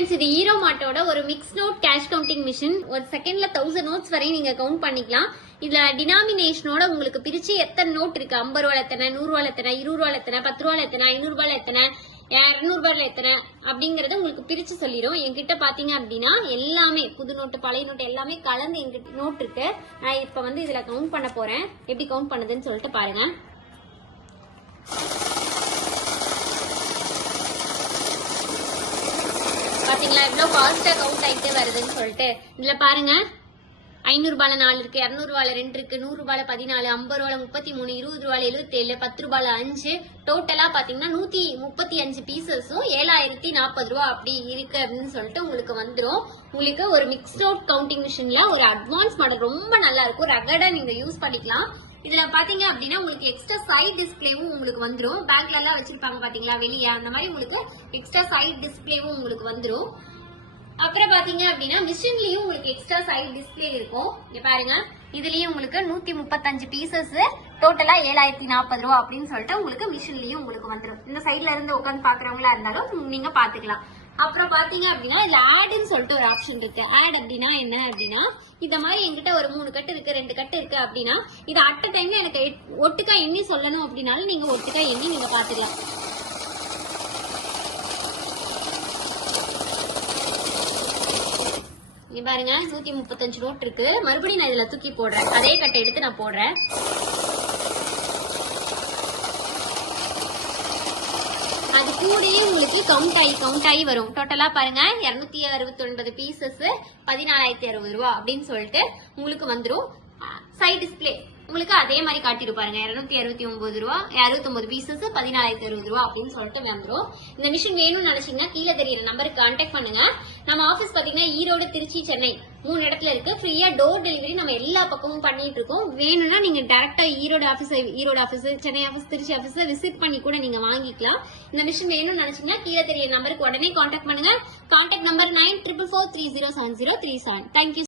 Friends, இது Hero மார்ட்டோட ஒரு mix note cash counting machine. ஒரு செகண்ட்ல 1000 நோட்ஸ் வரையும் நீங்க கவுண்ட் பண்ணிக்கலாம். இதுல டினாமினேஷனோட உங்களுக்கு பிரிச்சு எத்தனை நோட் இருக்கு, 50 ரூபாய் எத்தனை, 100 ரூபாய் எத்தனை, 20 ரூபாய் எத்தனை, 10 ரூபாய் எத்தனை, 500 ரூபாய் எத்தனை, 200 ரூபாய் எத்தனை அப்படிங்கறத உங்களுக்கு பிரிச்சு சொல்லிடும். என்கிட்ட பாத்தீங்க அப்படின்னா எல்லாமே புது நோட்டு பழைய நோட்டு எல்லாமே கலந்து என்கிட்ட நோட் இருக்கு. நான் இப்ப வந்து இதுல கவுண்ட் பண்ண போறேன். எப்படி கவுண்ட் பண்ணுதுன்னு சொல்லிட்டு பாருங்க. பாத்தீங்களா எவ்வளவு ஃபாஸ்டா கவுண்ட் ஆயிட்டே வருதுன்னு சொல்லிட்டு. இதுல பாருங்க 500 ரூபாயில 4 இருக்கு, 200 ரூபாயில 2 இருக்கு, 100 ரூபாயில 14, 50 ரூபாயில 33, 20 ரூபாயில 77, 10 ரூபாயில 5, டோட்டலா பாத்தீங்கன்னா 135 பீசஸும் 7040 ரூபா அப்படி இருக்கு அப்படின்னு சொல்லிட்டு உங்களுக்கு வந்துடும். உங்களுக்கு ஒரு மிக்ஸ்ட் அவுட் கவுண்டிங் மிஷின்ல ஒரு அட்வான்ஸ் மாடல் ரொம்ப நல்லா இருக்கும். ரகடா நீங்க யூஸ் பண்ணிக்கலாம். இதுல பாத்தீங்க அப்படின்னா உங்களுக்கு எக்ஸ்ட்ரா சைட் டிஸ்பிளேவும் உங்களுக்கு வந்துடும். பேக்ல எல்லாம் வச்சிருப்பாங்க பாத்தீங்களா வெளியே, அந்த மாதிரி உங்களுக்கு எக்ஸ்ட்ரா சைட் டிஸ்பிளேவும் உங்களுக்கு வந்துடும். அப்புறம் பாத்தீங்க அப்படின்னா மிஷின்லயும் உங்களுக்கு எக்ஸ்ட்ரா சைட் டிஸ்பிளே இருக்கும். இங்க பாருங்க, இதுலயும் உங்களுக்கு 135 பீசஸ் டோட்டலா 7040 ரூபா அப்படின்னு சொல்லிட்டு உங்களுக்கு மிஷின்லயும் உங்களுக்கு வந்துடும். இந்த சைட்ல இருந்து உட்காந்து பாக்குறவங்களா இருந்தாலும் நீங்க பாத்துக்கலாம். அப்புறம் பாத்தீங்க அப்படின்னா இதுல ஆட்னு சொல்லிட்டு ஒரு ஆப்ஷன் இருக்கு. ஆட் அப்படின்னா என்ன அப்படின்னா, இந்த மாதிரி என்கிட்ட ஒரு 3 கட்டு இருக்கு, 2 கட்டு இருக்கு அப்படின்னா இது அட் அ டைம்ல எனக்கு ஒட்டுக்கா எண்ணி சொல்லணும் அப்படின்னாலும் நீங்க ஒட்டுக்கா எண்ணி நீங்க பாத்துக்கலாம். இங்க பாருங்க 135 நோட் இருக்கு. மறுபடியும் நான் இதுல தூக்கி போடுறேன். அதே கட்டை எடுத்து நான் போடுறேன். அது கூடயே உங்களுக்கு கவுண்ட் ஆகி வரும். டோட்டலா பாருங்க 269 பீசஸ் 14060 ரூபா அப்படின்னு சொல்லிட்டு உங்களுக்கு வந்துடும். சைட் டிஸ்பிளே உங்களுக்கு அதே மாதிரி காட்டிட்டு பாருங்க 269 ரூபா, 69 பீசஸ் 14060 ரூபா அப்படின்னு சொல்லிட்டு வந்துடும். இந்த மிஷின் வேணும்னு நினைச்சீங்கன்னா கீழே தெரியுற நம்பருக்கு கான்டாக்ட் பண்ணுங்க. நம்ம ஆபீஸ் பாத்தீங்கன்னா ஈரோடு, திருச்சி, சென்னை 3 இடத்துல இருக்கு. ஃப்ரீயா டோர் டெலிவரி நம்ம எல்லா பக்கமும் பண்ணிட்டு இருக்கோம். வேணும்னா நீங்க டைரக்டா Erode office, Chennai office, Trichy office visit பண்ணி கூட நீங்க வாங்கிக்கலாம். இந்த மிஷின் வேணும்னு நினைச்சீங்கன்னா கீழே தெரியுற நம்பருக்கு உடனே கான்டாக்ட் பண்ணுங்க. Contact number 9444307037. தேங்க்யூ.